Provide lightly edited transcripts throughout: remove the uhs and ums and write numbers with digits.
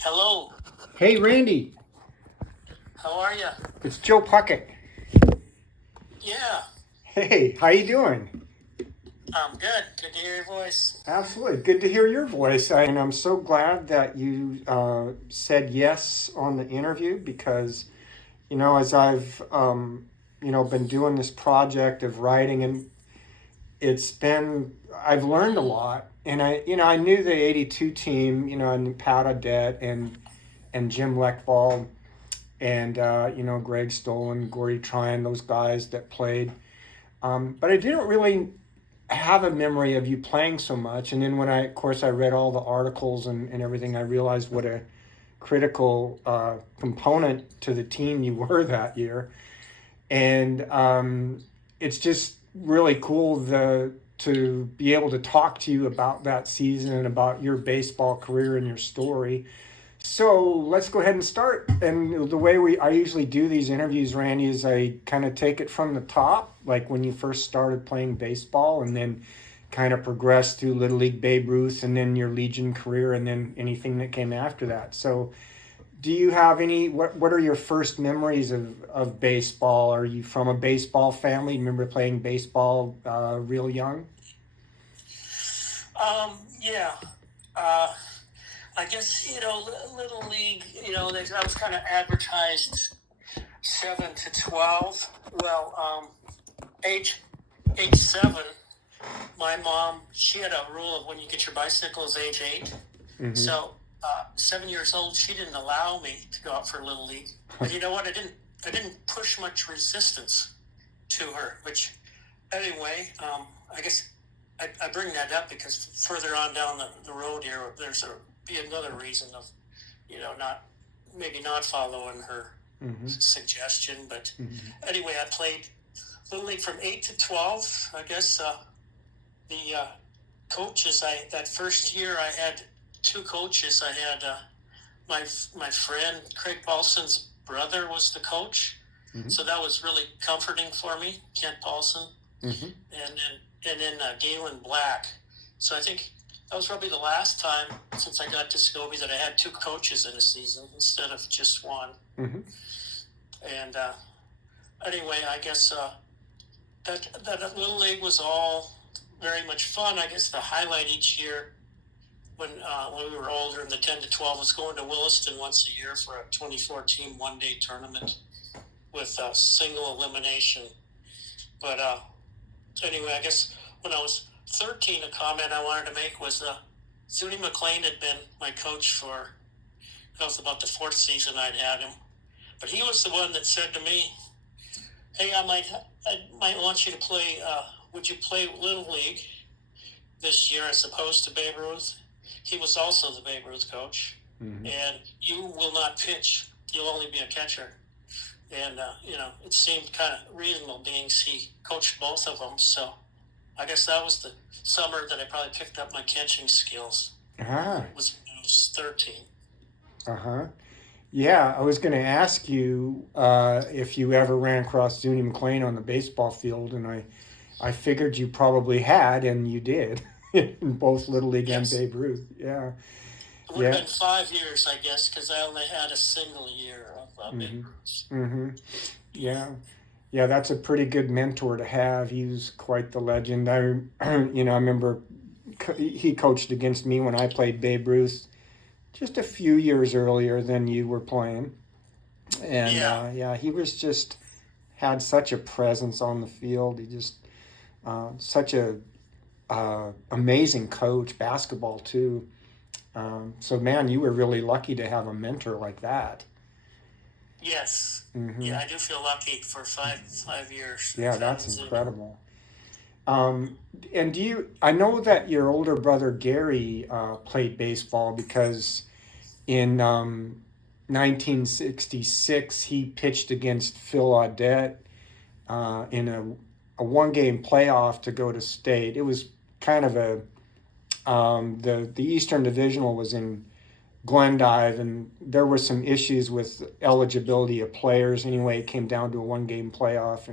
Hello, Hey, Randy. how are you? It's Joe Puckett. Yeah, Hey, how you doing? I'm good. Good to hear your voice. Absolutely. Good to hear your voice. And I'm so glad that you said yes on the interview because, as I've, been doing this project of writing, and I've learned a lot. And I knew the 82 team, I knew Pat Audette and Jim Leckball and, Greg Stolen, Gordy Tryon, those guys that played. But I didn't really have a memory of you playing so much. And then of course, I read all the articles and everything, I realized what a critical component to the team you were that year. And it's just really cool to be able to talk to you about that season and about your baseball career and your story. So let's go ahead and start. And the way I usually do these interviews, Randy, is I kind of take it from the top, like when you first started playing baseball, and then kind of progress through Little League Babe Ruth, and then your Legion career, and then anything that came after that. So, do you have what are your first memories of baseball? Are you from a baseball family? Remember playing baseball real young? Yeah. Uh, I guess Little League. I was kind of advertised 7 to 12. Well, age 7. My mom, she had a rule of when you get your bicycle is age 8. Mm-hmm. So 7 years old, she didn't allow me to go out for Little League. But you know what? I didn't push much resistance to her. Which, anyway, I guess I bring that up because further on down the road here, there's be another reason of, not following her Mm-hmm. suggestion. But Mm-hmm. anyway, I played Little League from 8 to 12. I guess the coaches, that first year I had two coaches. I had my friend Craig Paulson's brother was the coach, Mm-hmm. so that was really comforting for me, Kent Paulson, Mm-hmm. and then Galen Black. So I think that was probably the last time since I got to Scobey that I had two coaches in a season instead of just one. Mm-hmm. And anyway, I guess that Little League was all very much fun. I guess the highlight each year when we were older in the 10 to 12 was going to Williston once a year for a 24-team one-day tournament with single elimination. But anyway, I guess when I was 13, a comment I wanted to make was Zuni McLean had been my coach for, that was about the fourth season I'd had him. But he was the one that said to me, hey, I might want you to play, would you play Little League this year as opposed to Babe Ruth? He was also the Babe Ruth coach. Mm-hmm. And you will not pitch. You'll only be a catcher. And, it seemed kind of reasonable being he coached both of them. So I guess that was the summer that I probably picked up my catching skills. Ah. It was when I was 13. Uh-huh. Yeah, I was going to ask you if you ever ran across Zuni McLean on the baseball field, and I figured you probably had, and you did, in both Little League and Babe Ruth. Yeah. It would have been 5 years, I guess, because I only had a single year of Babe Ruth. Mm-hmm. Yeah. Yeah, that's a pretty good mentor to have. He was quite the legend. I remember he coached against me when I played Babe Ruth just a few years earlier than you were playing. And he was just had such a presence on the field. He just such a amazing coach, basketball too. So man, you were really lucky to have a mentor like that. Yes. Mm-hmm. Yeah, I do feel lucky for 5 years. Yeah, that's incredible. And I know that your older brother Gary played baseball because in 1966 he pitched against Phil Audette in a one-game playoff to go to state. It was kind of the Eastern Divisional was in Glendive, and there were some issues with eligibility of players. Anyway, it came down to a one-game playoff,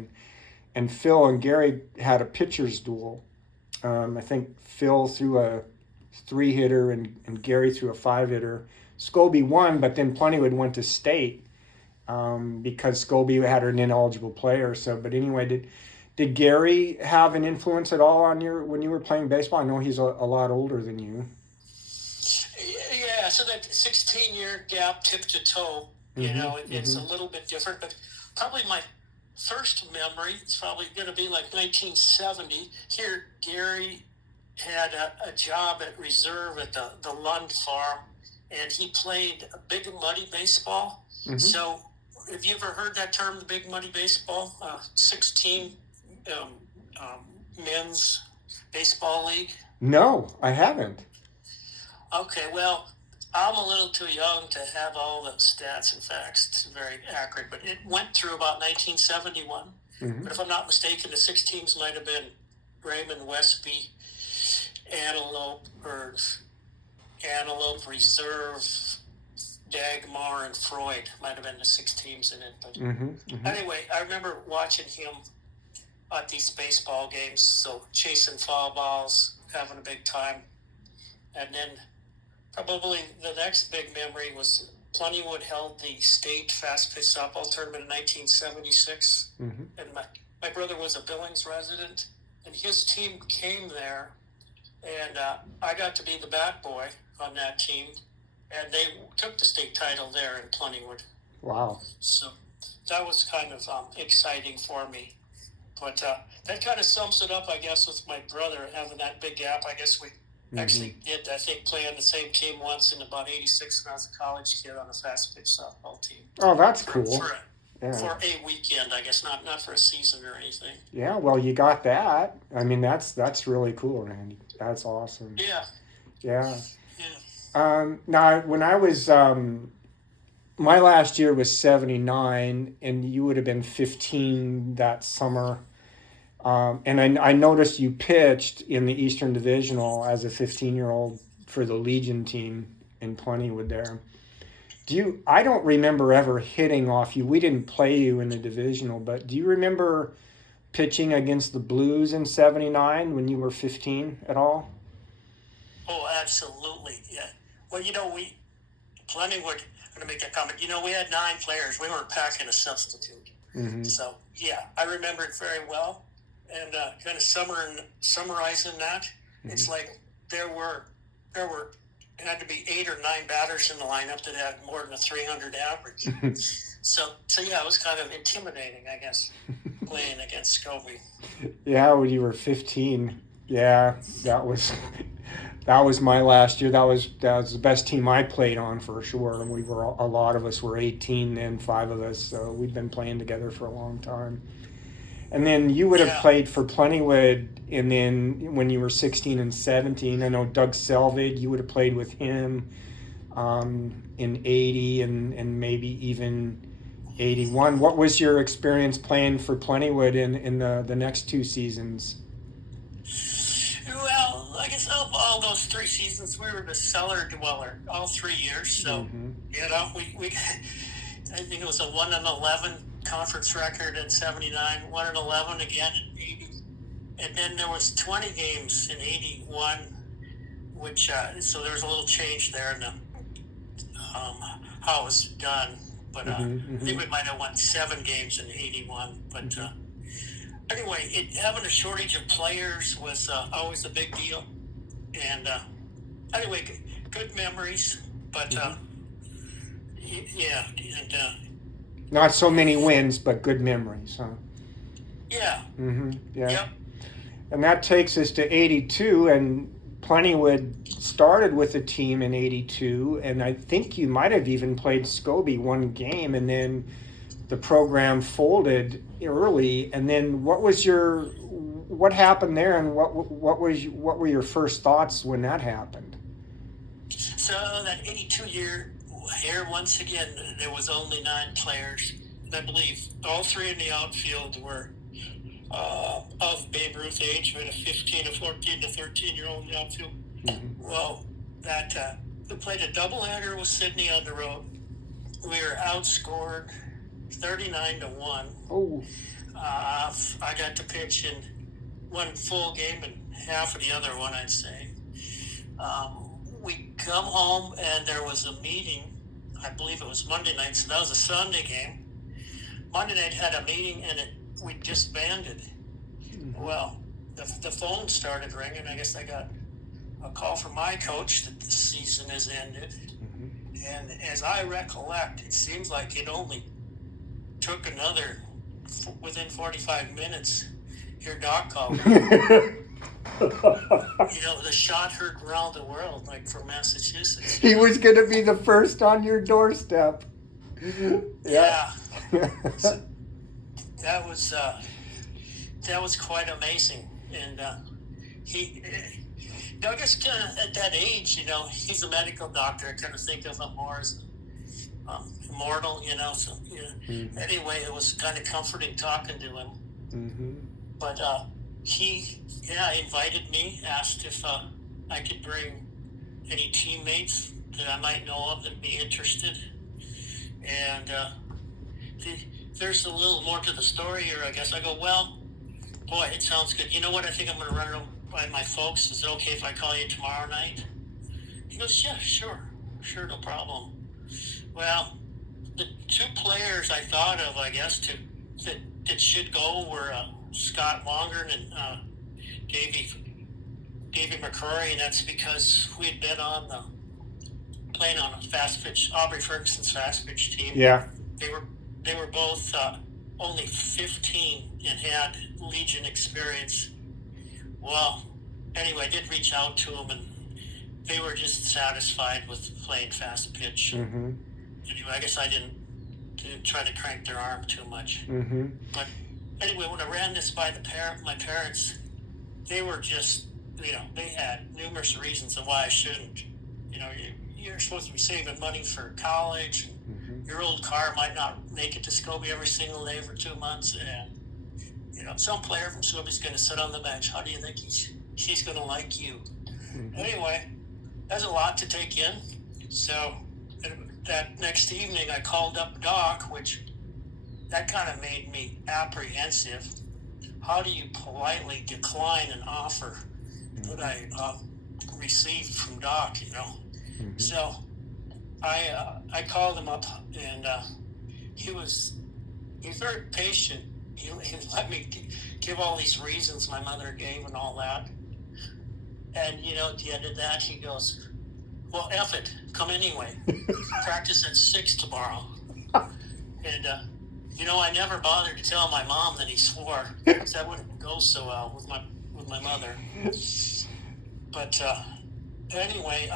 and Phil and Gary had a pitcher's duel. I think Phil threw a 3-hitter, and Gary threw a 5-hitter. Scobey won, but then Plentywood went to state because Scobey had an ineligible player. So, but anyway, did Gary have an influence at all on when you were playing baseball? I know he's a lot older than you. Yeah, so that 16-year gap, tip to toe, it's a little bit different. But probably my first memory is probably going to be like 1970. Here, Gary had a job at reserve at the Lund farm, and he played a big muddy baseball. So have you ever heard that term, the big muddy baseball? 16 men's baseball league? No, I haven't. Okay, well, I'm a little too young to have all the stats and facts. It's very accurate, but it went through about 1971. But if I'm not mistaken, the 6 teams might have been Raymond, Westby, Antelope Reserve, Dagmar, and Freud might have been the 6 teams in it. But anyway, I remember watching him at these baseball games, so chasing foul balls, having a big time. And then probably the next big memory was Plentywood held the state fast pitch softball tournament in 1976. And my brother was a Billings resident, and his team came there, and I got to be the bat boy on that team, and they took the state title there in Plentywood. Wow. So that was kind of exciting for me. But that kind of sums it up, I guess, with my brother having that big gap. I guess we actually did, I think, play on the same team once in about 86 when I was a college kid on a fast pitch softball team. Oh, that's cool. For a weekend, I guess, not for a season or anything. Yeah, well, you got that. I mean, that's really cool, Randy. That's awesome. Yeah. Now, when I was, my last year was 79, and you would have been 15 that summer. And I noticed you pitched in the Eastern Divisional as a 15-year-old for the Legion team in Plentywood there. I don't remember ever hitting off you. We didn't play you in the Divisional, but do you remember pitching against the Blues in 79 when you were 15 at all? Oh, absolutely, yeah. Well, Plentywood, I'm going to make that comment. We had 9 players. We weren't packing a substitute. So, yeah, I remember it very well. And kind of summarizing that, it's like there had to be 8 or 9 batters in the lineup that had more than a 300 average. So yeah, it was kind of intimidating, I guess, playing against Scobey. Yeah, when you were 15, yeah, that was my last year. That was the best team I played on for sure. And a lot of us were 18 then, 5 of us. So we'd been playing together for a long time. And then you would have played for Plentywood, and then when you were 16 and 17, I know Doug Selvig, you would have played with him in 80 and maybe even 81. What was your experience playing for Plentywood in the next 2 seasons? Well, I guess of all those 3 seasons, we were the cellar dweller all 3 years. So, we I think it was a 1-11 conference record in 79, 1-11 again in 80. And then there was 20 games in 81, which, so there was a little change there in how it was done. But I think we might have won 7 games in 81. But anyway, having a shortage of players was always a big deal. And anyway, good memories. But yeah, and not so many wins, but good memories, huh? Yeah. Yeah. Yep. And that takes us to 82, and Plentywood started with a team in 82, and I think you might have even played Scobey 1 game, and then the program folded early. And then what happened there, and what were your first thoughts when that happened? So that 82 year here, once again, there was only 9 players. And I believe all 3 in the outfield were of Babe Ruth age. We had a 15, a 14, a 13-year-old in the outfield. Well, we played a doubleheader with Sydney on the road. We were outscored 39-1. Oh. I got to pitch in 1 full game and half of the other one, I'd say. We come home and there was a meeting. I believe it was Monday night, so that was a Sunday game. Monday night had a meeting and we disbanded. Well, the phone started ringing. I guess I got a call from my coach that the season has ended. And as I recollect, it seems like it only took within 45 minutes, your doc called me. The shot heard around the world, like from Massachusetts. He was going to be the first on your doorstep. Yeah. So that was quite amazing. And I guess kind of at that age, he's a medical doctor. I kind of think of him more as immortal, So anyway, it was kind of comforting talking to him. But he invited me, asked if I could bring any teammates that I might know of that'd be interested. And there's a little more to the story here, I guess. I go, well, boy, it sounds good. You know what? I think I'm going to run it by my folks. Is it okay if I call you tomorrow night? He goes, yeah, sure, no problem. Well, the two players I thought of, I guess, that should go were Scott Longern and Davey McCrory, and that's because we had been playing on a fast pitch, Aubrey Ferguson's fast pitch team. Yeah. They were both only 15 and had Legion experience. Well, anyway, I did reach out to them, and they were just satisfied with playing fast pitch. Anyway, I guess I didn't try to crank their arm too much. But anyway, when I ran this by my parents, they were just, they had numerous reasons of why I shouldn't. You're supposed to be saving money for college. Your old car might not make it to Scobey every single day for 2 months, and some player from Scobey's going to sit on the bench. How do you think she's going to like you? Anyway, that's a lot to take in. So that next evening, I called up Doc, which that kind of made me apprehensive. How do you politely decline an offer that I received from Doc? So I called him up, and he was very patient. He let me give all these reasons my mother gave and all that. And, at the end of that, he goes, well, F it, come anyway. Practice at 6 tomorrow. And, I never bothered to tell my mom that he swore, because that wouldn't go so well with my mother. But anyway,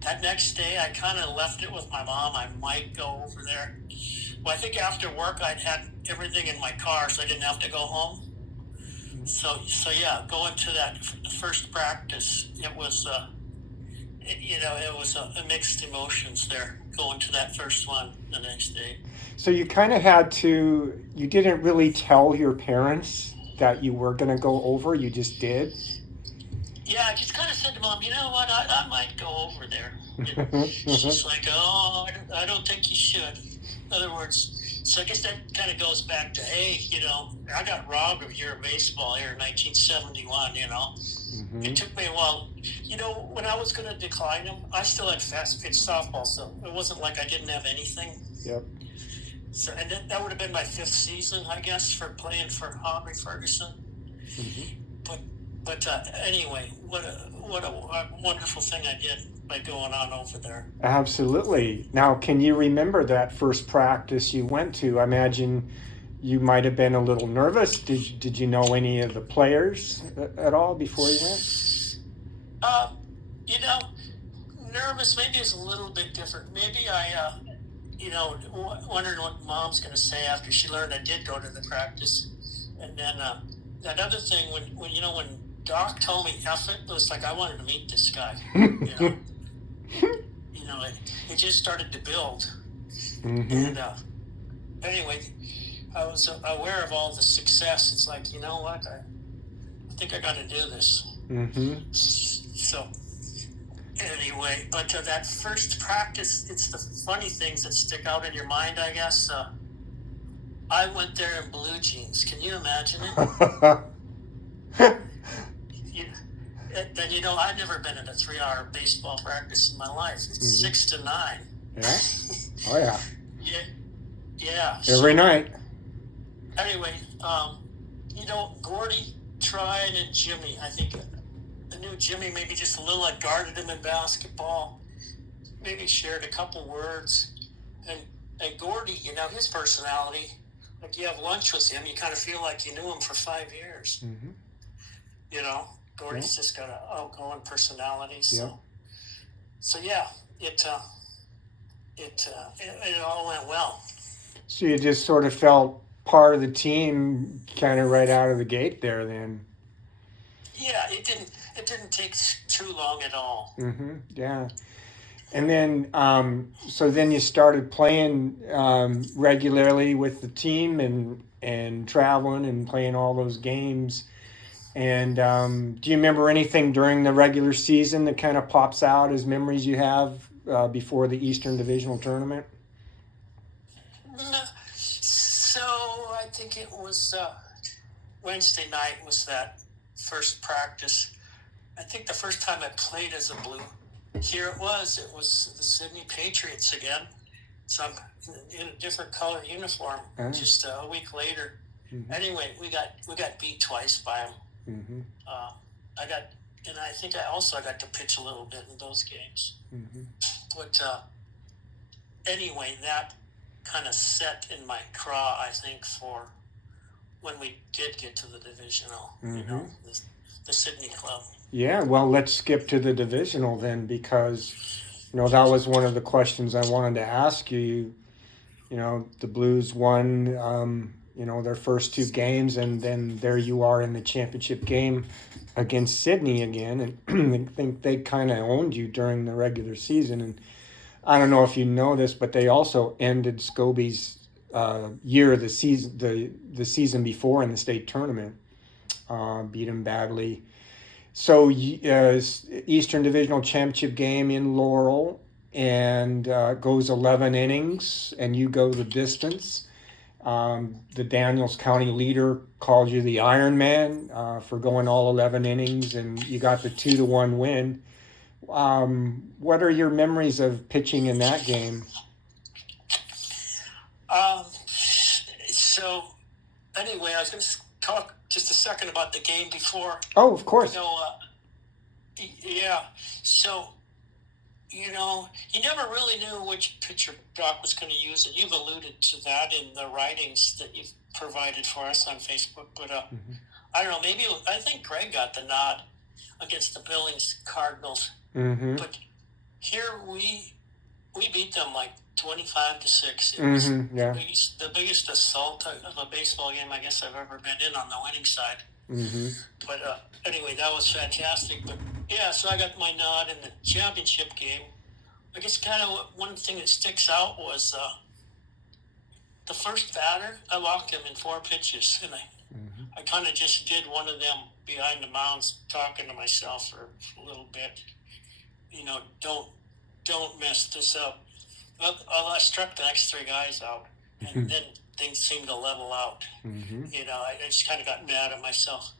that next day, I kind of left it with my mom. I might go over there. Well, I think after work, I'd had everything in my car, so I didn't have to go home. So yeah, going to that first practice, it was, it was a mixed emotions there, going to that first one the next day. So you kind of you didn't really tell your parents that you were going to go over, you just did? Yeah, I just kind of said to Mom, you know what, I might go over there. She's like, oh, I don't think you should. In other words, so I guess that kind of goes back to, hey, I got robbed of a year of baseball here in 1971, It took me a while. When I was going to decline them, I still had fast pitch softball, so it wasn't like I didn't have anything. Yep. So, and that would have been my 5th season, I guess, for playing for Aubrey Ferguson. But anyway, what a wonderful thing I did by going on over there. Absolutely. Now, can you remember that first practice you went to? I imagine you might have been a little nervous. Did you know any of the players at all before you went? Nervous maybe is a little bit different. Maybe I, wondering what Mom's going to say after she learned I did go to the practice. And then that other thing, when Doc told me F it was like I wanted to meet this guy. It just started to build. And anyway, I was aware of all the success. It's like, you know what? I think I got to do this. So anyway, but that first practice, it's the funny things that stick out in your mind, I guess. I went there in blue jeans. Can you imagine it? And I've never been in a 3-hour baseball practice in my life. It's 6 to 9. Yeah. Oh yeah. Yeah. Yeah. Every night. Anyway, Gordy, Tryon, and Jimmy. I think I knew Jimmy maybe just a little. I guarded him in basketball. Maybe shared a couple words. And Gordy, his personality, like you have lunch with him, you kind of feel like you knew him for 5 years. Gordy's just got an outgoing personality. So yeah, it all went well. So you just sort of felt part of the team kind of right out of the gate there then. Yeah, it didn't take too long at all. Yeah. And then, so then you started playing regularly with the team and traveling and playing all those games. And do you remember anything during the regular season that kind of pops out as memories you have before the Eastern Divisional Tournament? So I think it was Wednesday night was that first practice. I think the first time I played as a Blue. Here it was the Sydney Patriots again. So I'm in a different color uniform just a week later. Anyway, we got beat twice by them. I think I got to pitch a little bit in those games. But anyway, that kind of set in my craw, I think, for when we did get to the divisional, the Sydney club. Yeah, well, let's skip to the divisional then, because that was one of the questions I wanted to ask you. The Blues won their first 2 games, and then there you are in the championship game against Sydney again, and I think they kind of owned you during the regular season. And I don't know if you know this, but they also ended Scobey's year, the season before in the state tournament, beat him badly. So Eastern Divisional Championship game in Laurel, and goes 11 innings, and you go the distance. The Daniels County leader called you the Iron Man for going all 11 innings, and you got the 2-1 win. What are your memories of pitching in that game? So anyway, I was going to talk just a second about the game before. Oh, of course. Yeah. So, you never really knew which pitcher Doc was going to use, and you've alluded to that in the writings that you've provided for us on Facebook. But I don't know, I think Greg got the nod against the Billings Cardinals. But here we beat them like 25-6. It was the biggest assault of a baseball game I guess I've ever been in on the winning side. But anyway, that was fantastic. But yeah, so I got my nod in the championship game. I guess kind of one thing that sticks out was the first batter. I walked him in 4 pitches, and I kind of just did one of them behind the mounds, talking to myself for a little bit. Don't mess this up. Well, I struck the next 3 guys out, and then things seemed to level out. I just kind of got mad at myself.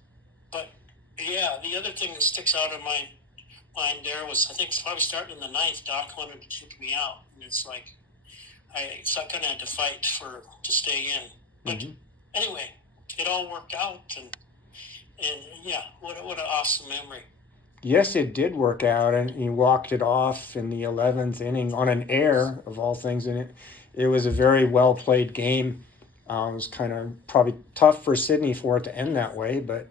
But yeah, the other thing that sticks out in my mind there was, I think probably starting in the 9th, Doc wanted to kick me out, and it's like I kind of had to fight to stay in. But anyway, it all worked out, and yeah, what an awesome memory. Yes, it did work out, and he walked it off in the 11th inning on an air of all things. And it was a very well played game. It was kind of probably tough for Sydney for it to end that way, but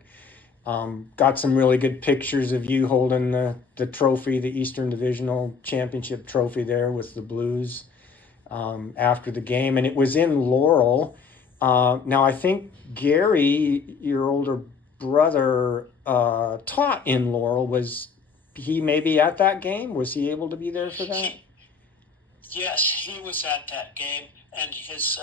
got some really good pictures of you holding the trophy, the Eastern Divisional Championship trophy there with the Blues after the game. And it was in Laurel. Now, I think Gary, your older brother, taught in Laurel. Was he maybe at that game? Was he able to be there for that? Yes, he was at that game, and his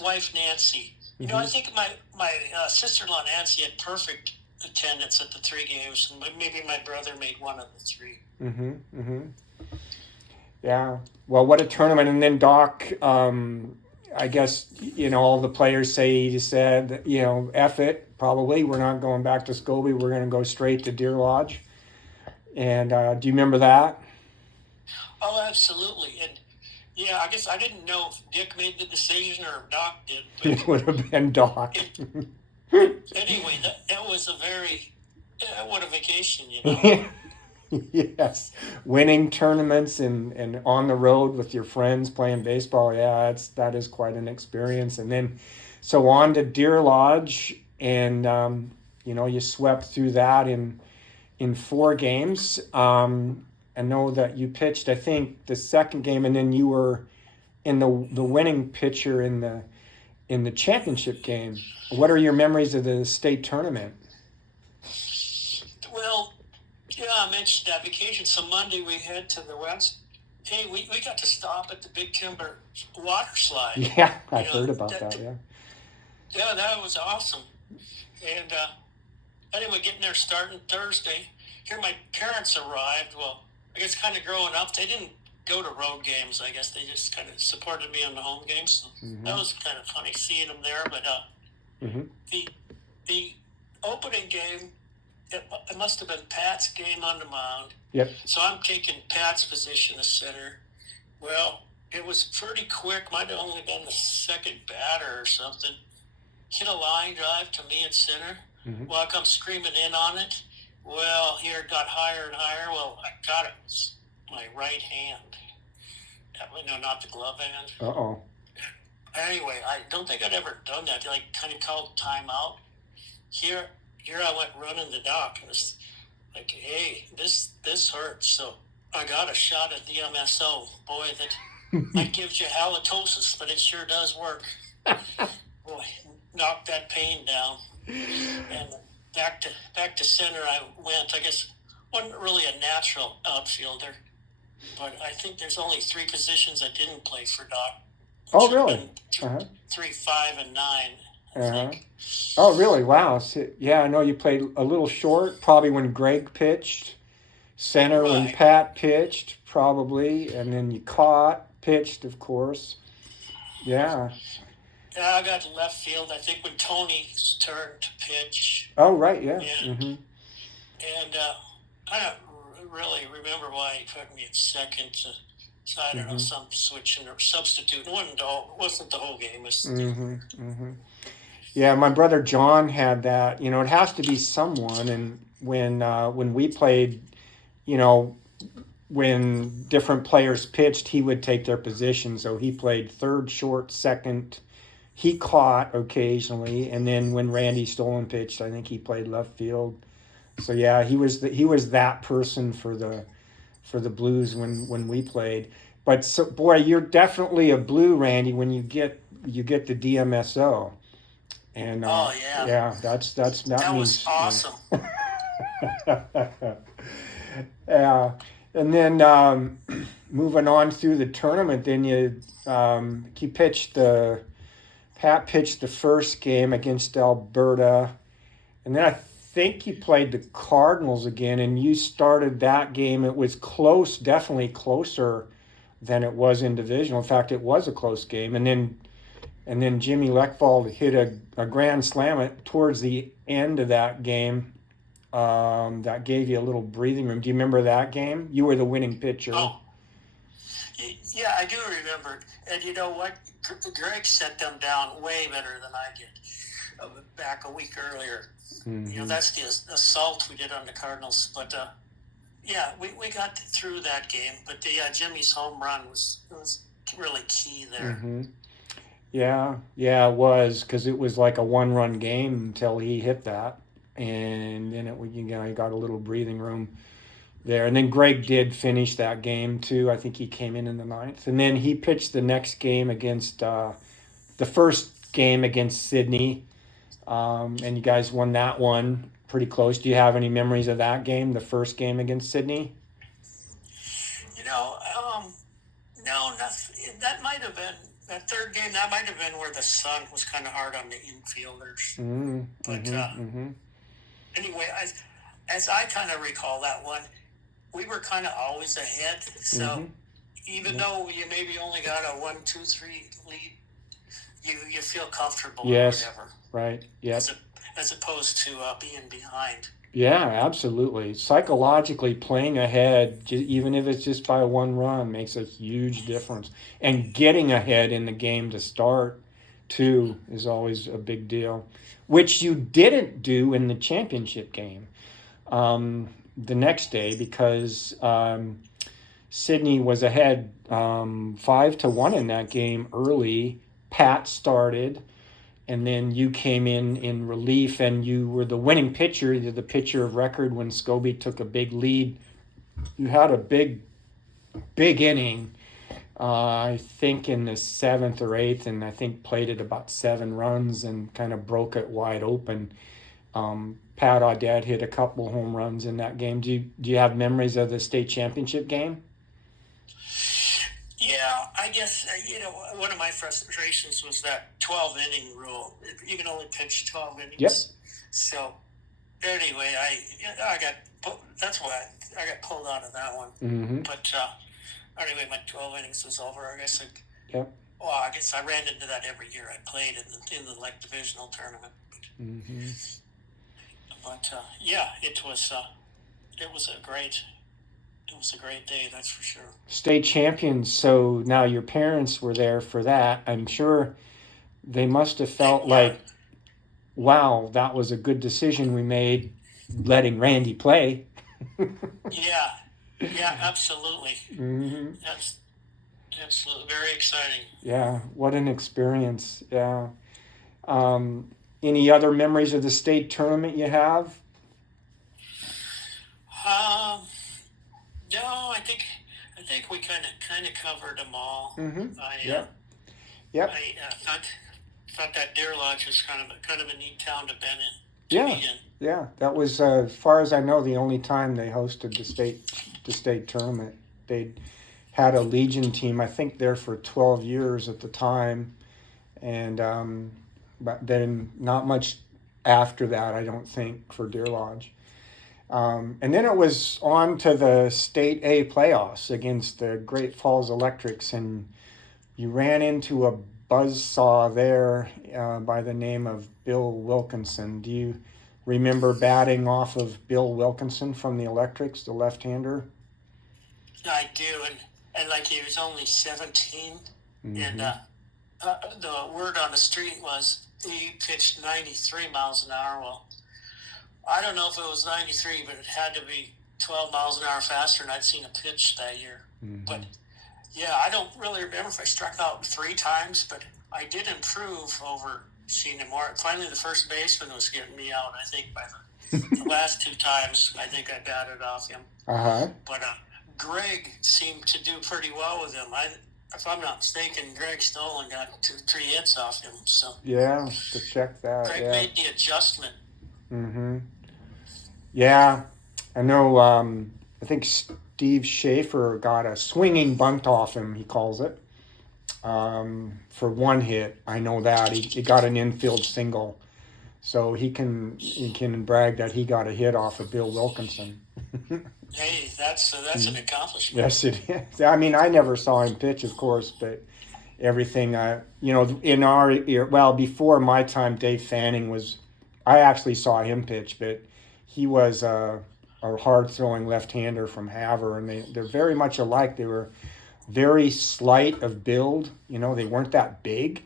wife Nancy. I think my sister-in-law Nancy had perfect attendance at the 3 games, and maybe my brother made one of the 3. Yeah. Well, what a tournament! And then Doc I guess, all the players say he said, F it, probably. We're not going back to Scobey. We're going to go straight to Deer Lodge. And do you remember that? Oh, absolutely. And yeah, I guess I didn't know if Dick made the decision or if Doc did. It would have been Doc. Anyway, that was what a vacation. Yes, winning tournaments and on the road with your friends playing baseball. Yeah, that is quite an experience. And then, so on to Deer Lodge, and you swept through that in 4 games. I know that you pitched, I think, the second game, and then you were in the winning pitcher in the championship game. What are your memories of the state tournament? Well, yeah, I mentioned that vacation. So Monday we head to the west. Hey, we got to stop at the Big Timber water slide. Yeah, I heard about that. Yeah. Yeah, that was awesome. And anyway, getting there starting Thursday. Here my parents arrived. Well, I guess kind of growing up, they didn't go to road games. I guess they just kind of supported me on the home games. So that was kind of funny seeing them there. But the opening game, it must have been Pat's game on the mound. Yep. So I'm taking Pat's position as center. Well, it was pretty quick. Might have only been the second batter or something. Hit a line drive to me at center. Well, I come screaming in on it. Well, here it got higher and higher. Well, I got it with my right hand. No, not the glove hand. Uh-oh. Anyway, I don't think I'd ever done that. They kind of called timeout. Here I went running the dock. It was like, hey, this hurts. So I got a shot at the MSO. Boy, that gives you halitosis, but it sure does work. Boy, knocked that pain down. And back to center I went. I guess wasn't really a natural outfielder, but I think there's only 3 positions I didn't play for Doc. Oh, really? 3, 5, and 9. Oh, really? Wow. So, yeah, I know you played a little short, probably when Greg pitched, center when Pat pitched, probably, and then you pitched, of course. Yeah. Yeah, I got left field, I think, when Tony's turn to pitch. Oh, right, yeah. And I don't really remember why he put me at second. So I don't know, some switching or substitute. It wasn't the whole game. Yeah, my brother John had that. It has to be someone. And when we played, when different players pitched, he would take their position. So he played third, short, second. He caught occasionally, and then when Randy Stolen pitched, I think he played left field. So yeah, he was that person for the Blues when we played. But so boy, you're definitely a Blue, Randy, when you get the DMSO. And yeah, that was awesome. Yeah, and then moving on through the tournament, then Pat pitched the first game against Alberta, and then I think you played the Cardinals again, and you started that game. It was close, definitely closer than it was in divisional. In fact, it was a close game, and then Jimmy Leckvold hit a grand slam towards the end of that game. That gave you a little breathing room. Do you remember that game? You were the winning pitcher. Oh, yeah, I do remember. And you know what? Greg set them down way better than I did back a week earlier. That's the assault we did on the Cardinals. But yeah, we got through that game. But Jimmy's home run was really key there. Yeah, it was, because it was like a 1-run game until he hit that, and then he got a little breathing room there. And then Greg did finish that game too. I think he came in the 9th, and then he pitched the next game against the first game against Sydney, and you guys won that one pretty close. Do you have any memories of that game, the first game against Sydney? No, nothing. That might have been. That third game, that might have been where the sun was kind of hard on the infielders. Anyway, as I kind of recall that one, we were kind of always ahead. So even though you maybe only got a 1-2-3 lead, you feel comfortable or Yes. whatever, Right. Yep. as opposed to being behind. Yeah, absolutely. Psychologically, playing ahead, even if it's just by one run, makes a huge difference. And getting ahead in the game to start, too, is always a big deal, which you didn't do in the championship game the next day because Sydney was ahead 5-1 in that game early. Pat started, and then you came in relief, and you were the winning pitcher, you're the pitcher of record when Scobey took a big lead. You had a big inning, I think in the seventh or eighth, and I think played it about 7 runs and kind of broke it wide open. Pat Audette hit a couple home runs in that game. Do you have memories of the state championship game? Yeah, I guess one of my frustrations was that 12 inning rule. You can only pitch 12 innings. Yep. So anyway, that's why I got pulled out of that one. Mm-hmm. But anyway, my 12 innings was over. I guess Yep. well, I guess I ran into that every year I played in the like divisional tournament. Mm-hmm. But yeah, it was a great day, that's for sure. State champions. So now your parents were there for that. I'm sure they must have felt like, wow, that was a good decision we made letting Randy play. Yeah, absolutely. Mm-hmm. That's absolutely very exciting. Yeah, what an experience. Yeah. Any other memories of the state tournament you have? No, I think we kind of covered them all. Mm-hmm. Yep. I thought that Deer Lodge was kind of a neat town to be in. Yeah. That was, as far as I know, the only time they hosted the state tournament. They had a Legion team, I think, there for 12 years at the time, and but then not much after that, I don't think, for Deer Lodge. And then it was on to the State A playoffs against the Great Falls Electrics, and you ran into a buzzsaw there by the name of Bill Wilkinson. Do you remember batting off of Bill Wilkinson from the Electrics, the left-hander? I do, and like he was only 17, Mm-hmm. and the word on the street was he pitched 93 miles an hour. Well, I don't know if it was 93, but it had to be 12 miles an hour faster than I'd seen a pitch that year. Mm-hmm. But yeah, I don't really remember if I struck out 3 times, but I did improve over seeing him more. Finally, the first baseman was getting me out. I think by the last 2 times, I think I batted off him. Uh-huh. But Greg seemed to do pretty well with him. If I'm not mistaken, Greg Stolen got 2-3 hits off him. So yeah, to check that. Greg made the adjustment. Mm-hmm. Yeah, I know. I think Steve Schaefer got a swinging bunt off him. He calls it for 1 hit. I know that he got an infield single, so he can brag that he got a hit off of Bill Wilkinson. Hey, that's an accomplishment. Yes, it is. I mean, I never saw him pitch, of course, but everything in our ear. Well, before my time, Dave Fanning was. I actually saw him pitch, but he was a hard-throwing left-hander from Havre, and they're very much alike. They were very slight of build. They weren't that big,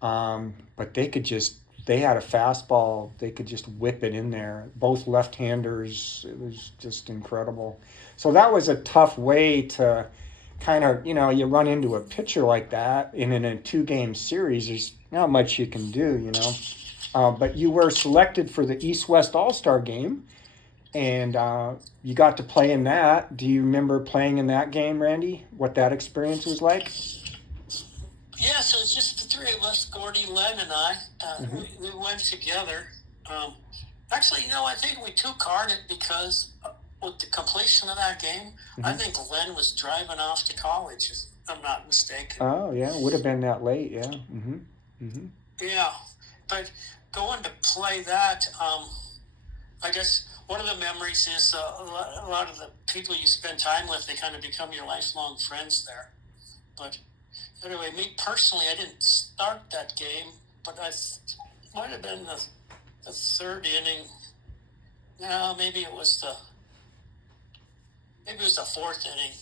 but they had a fastball. They could just whip it in there. Both left-handers. It was just incredible. So that was a tough way to kind of, you run into a pitcher like that, and in a 2-game series, there's not much you can do, But you were selected for the East-West All-Star game, and you got to play in that. Do you remember playing in that game, Randy? What that experience was like? Yeah, so it's just the 3 of us, Gordy, Len, and I. Mm-hmm. We went together. Actually, I think we took-card it because with the completion of that game, Mm-hmm. I think Len was driving off to college, if I'm not mistaken. Oh, yeah, it would have been that late, yeah. Mm-hmm. Mm-hmm. Yeah, but going to play that, I guess one of the memories is a lot of the people you spend time with, they kind of become your lifelong friends there. But Anyway, me personally, I didn't start that game, but might have been the third inning. No, maybe it was the fourth inning.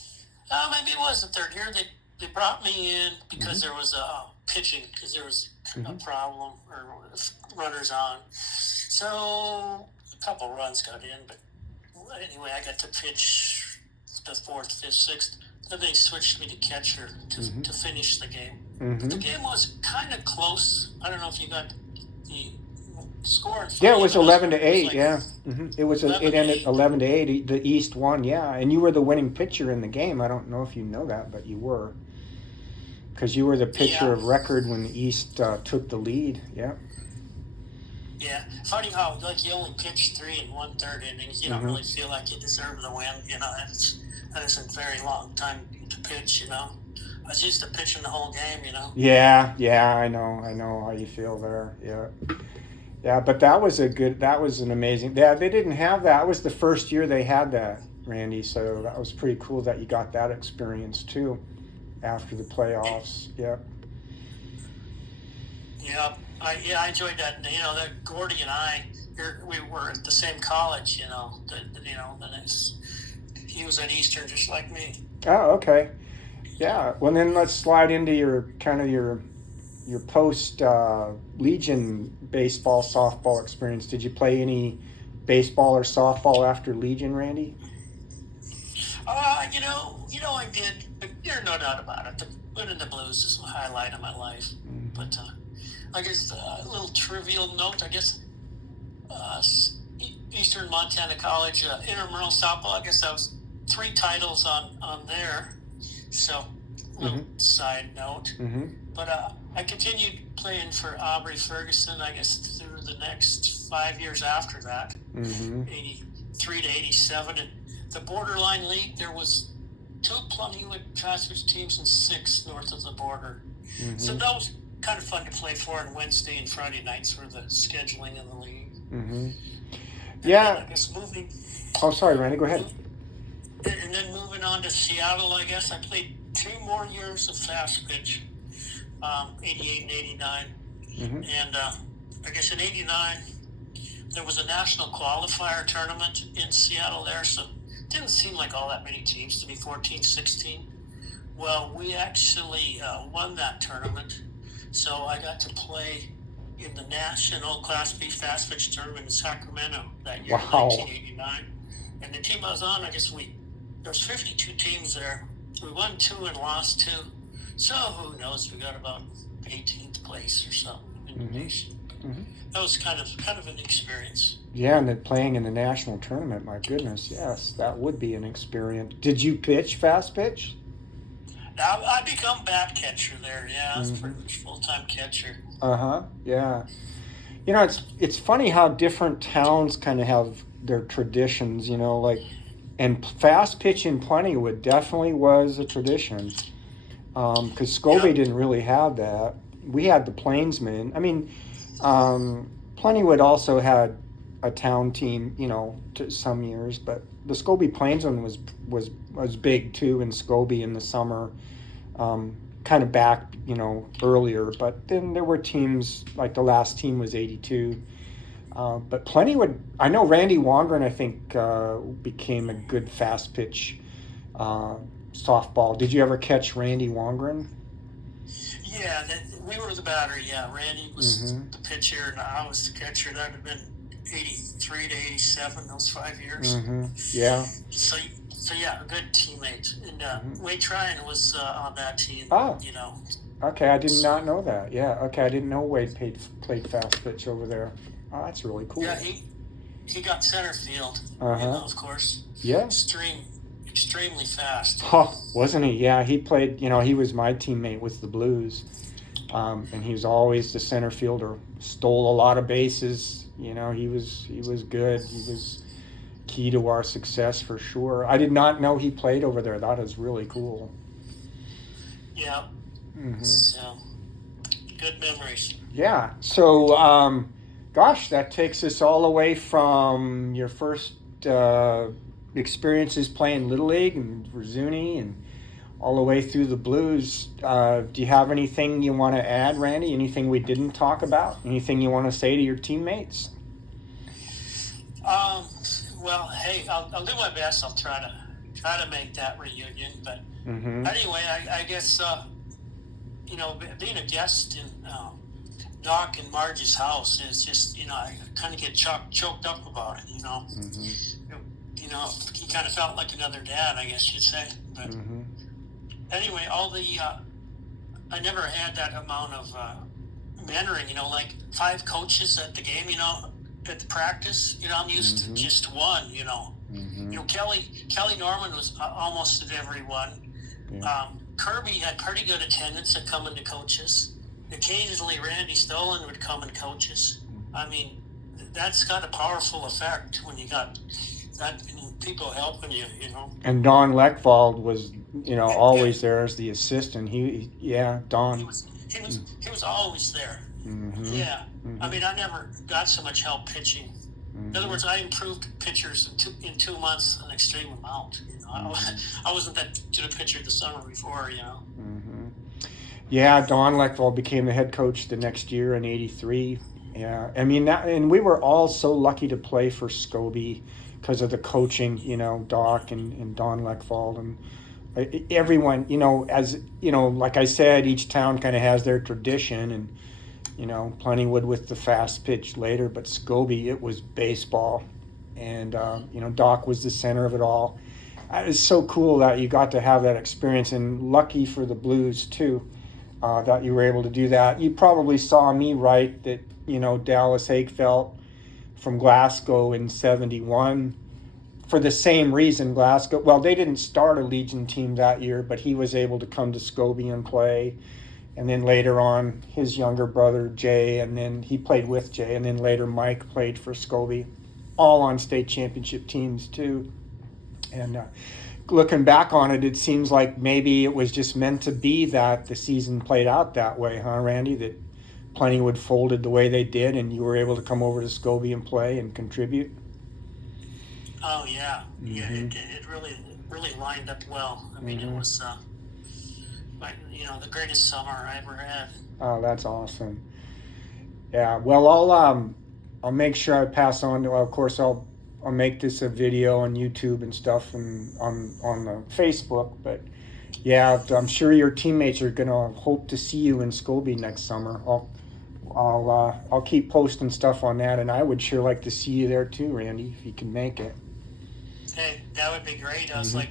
No, maybe it was the third. Here they brought me in because there was a pitching, because there was a problem or runners on. So a couple runs got in, but anyway, I got to pitch the fourth, fifth, sixth. Then they switched me to catcher to finish the game. But the game was kind of close. I don't know if you got the score in front Yeah, of it was you, but 11-8. like Yeah, it ended 11-8. The East won. Yeah, and you were the winning pitcher in the game. I don't know if you know that, but you were, because you were the pitcher of record when the East took the lead. Yeah. Yeah, funny how like you only pitched 3 1/3 innings. You don't really feel like you deserve the win. You know, that is a very long time to pitch. You know, I was used to pitching the whole game. You know. Yeah, I know how you feel there. Yeah, but that was an amazing. Yeah, they didn't have that. It was the first year they had that, Randy. So that was pretty cool that you got that experience too, after the playoffs. Yeah. Yeah, I enjoyed that. You know, that Gordy and I, we were at the same college. You know, he was at Eastern just like me. Oh, okay. Yeah. Well, then let's slide into your post Legion baseball, softball experience. Did you play any baseball or softball after Legion, Randy? You know, I did. But there's no doubt about it. The winning the Blues is the highlight of my life. But I guess a little trivial note. I guess Eastern Montana College intramural softball. I guess that was 3 titles on there. So, little side note. But I continued playing for Aubrey Ferguson, I guess, through the next 5 years after that, 83 to 87. And the Borderline League, there was 2 Plentywood fast-pitch teams and 6 north of the border. So that was kind of fun to play for on Wednesday and Friday nights for the scheduling of the league. Yeah. I guess moving. Oh, sorry, Randy, go ahead. And then moving on to Seattle, I guess I played 2 more years of fast pitch, 88 and 89. And I guess in 89, there was a national qualifier tournament in Seattle there, so it didn't seem like all that many teams to me, 14, 16. Well, we actually won that tournament, so I got to play in the National Class B Fast Pitch Tournament in Sacramento that year, 1989. And the team I was on, I guess there was 52 teams there. We won 2 and lost 2. So who knows? We got about 18th place or something in the nation. That was kind of an experience. Yeah, and then playing in the national tournament, my goodness, yes, that would be an experience. Did you pitch fast pitch? I become bat catcher there. Yeah, I was pretty much full-time catcher. Yeah. You know, it's funny how different towns kind of have their traditions. You know, like, and fast pitch in Plentywood definitely was a tradition. Because Scobey didn't really have that. We had the Plainsmen. I mean, Plentywood also had a town team, you know, to some years, but the Scobey Plainsman was big too in Scobey in the summer, kind of back, you know, earlier. But then there were teams, like the last team was 82. But Plentywood, I know Randy Wongren, I think, became a good fast pitch softball. Did you ever catch Randy Wongren? Yeah, we were the battery. Yeah, Randy was the pitcher, and I was the catcher. That would have been 83 to 87, those 5 years. Yeah. So yeah, a good teammate. And Wade Tryon was on that team. Oh. You know. Okay, I did not know that. Yeah. Okay, I didn't know Wade played fast pitch over there. Oh, that's really cool. Yeah, he got center field. You know, of course. Yeah. Extremely fast. Oh, wasn't he? Yeah, he played, you know, he was my teammate with the Blues. And he was always the center fielder. Stole a lot of bases. You know, he was good. He was key to our success for sure. I did not know he played over there. That is really cool. Yeah. So, good memories. Yeah. So, gosh, that takes us all the way from your first experiences playing Little League and for Zuni and all the way through the Blues. Do you have anything you want to add, Randy? Anything we didn't talk about? Anything you want to say to your teammates? Well, hey, I'll do my best. I'll try to make that reunion. But anyway, I guess being a guest in Doc and Marge's house is just I kind of get choked up about it. He kind of felt like another dad, I guess you'd say. But anyway, I never had that amount of mentoring. Like 5 coaches at the game. At the practice, I'm used to just one. Kelly Norman was almost at every one. Yeah. Kirby had pretty good attendance at coming to coaches. Occasionally, Randy Stolen would come and coach us. I mean, that's got a powerful effect when you got that people helping you. And Don Leckvald was, always there as the assistant. Don. He was always there. Yeah. I mean, I never got so much help pitching. In other words, I improved pitchers in 2 months an extreme amount. I wasn't that good a pitcher the summer before. Yeah, Don Leckvall became the head coach the next year in '83. Yeah, I mean and we were all so lucky to play for Scobey because of the coaching. Doc and Don Leckvall and everyone. Like I said, each town kind of has their tradition and. Plentywood with the fast pitch later, but Scobey, it was baseball. And, Doc was the center of it all. It was so cool that you got to have that experience, and lucky for the Blues, too, that you were able to do that. You probably saw me write that, Dallas Hakefelt from Glasgow in '71, for the same reason, Glasgow. Well, they didn't start a Legion team that year, but he was able to come to Scobey and play. And then later on, his younger brother, Jay, and then he played with Jay, and then later Mike played for Scobey, all on state championship teams too. And looking back on it, it seems like maybe it was just meant to be that the season played out that way, huh, Randy? That Plentywood folded the way they did, and you were able to come over to Scobey and play and contribute? Oh, yeah. Yeah, it really lined up well. I mean, it was... the greatest summer I ever had. Oh, that's awesome. Yeah, well, I'll make sure I pass on to. Of course, I'll make this a video on YouTube and stuff and on the Facebook. But yeah, I'm sure your teammates are gonna hope to see you in Scobey next summer. I'll keep posting stuff on that, and I would sure like to see you there too, Randy, if you can make it. Hey, that would be great. I was like.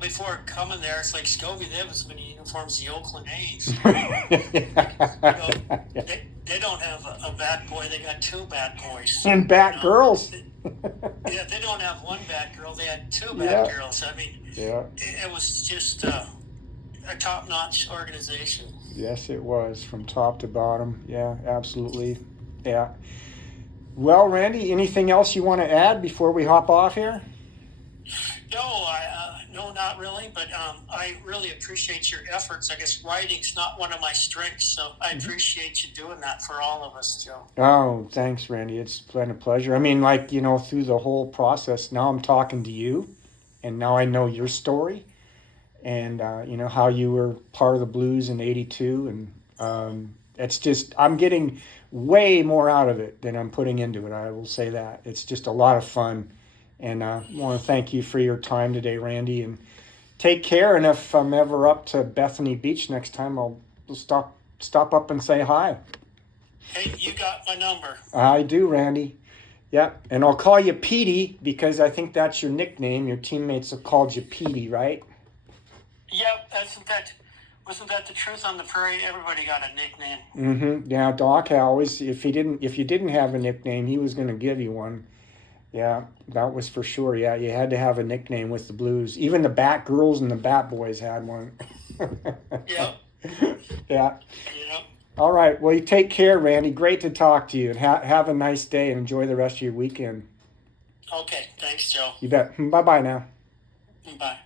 Before coming there, it's like Scobey, they have as many uniforms as the Oakland A's. They don't have a bat boy, they got 2 bat boys. And bat girls. Yeah, they don't have 1 bat girl, they had 2 bat girls. I mean, it was just a top-notch organization. Yes, it was, from top to bottom. Yeah, absolutely. Yeah. Well, Randy, anything else you want to add before we hop off here? No, not really, but I really appreciate your efforts. I guess writing's not one of my strengths, so I appreciate you doing that for all of us, Joe. Oh, thanks, Randy. It's been a pleasure. I mean, through the whole process, now I'm talking to you, and now I know your story, and, how you were part of the Blues in '82, and it's just, I'm getting way more out of it than I'm putting into it. I will say that. It's just a lot of fun. And I want to thank you for your time today, Randy. And take care. And if I'm ever up to Bethany Beach next time, I'll stop up and say hi. Hey, you got my number. I do, Randy. Yep. And I'll call you Petey because I think that's your nickname. Your teammates have called you Petey, right? Yep. Wasn't that the truth on the prairie? Everybody got a nickname. Mm-hmm. Yeah, Doc always. If you didn't have a nickname, he was going to give you one. Yeah, that was for sure. Yeah, you had to have a nickname with the Blues. Even the Bat Girls and the Bat Boys had one. Yep. Yeah. Yep. All right. Well, you take care, Randy. Great to talk to you. And have a nice day and enjoy the rest of your weekend. Okay. Thanks, Joe. You bet. Bye-bye now. Bye.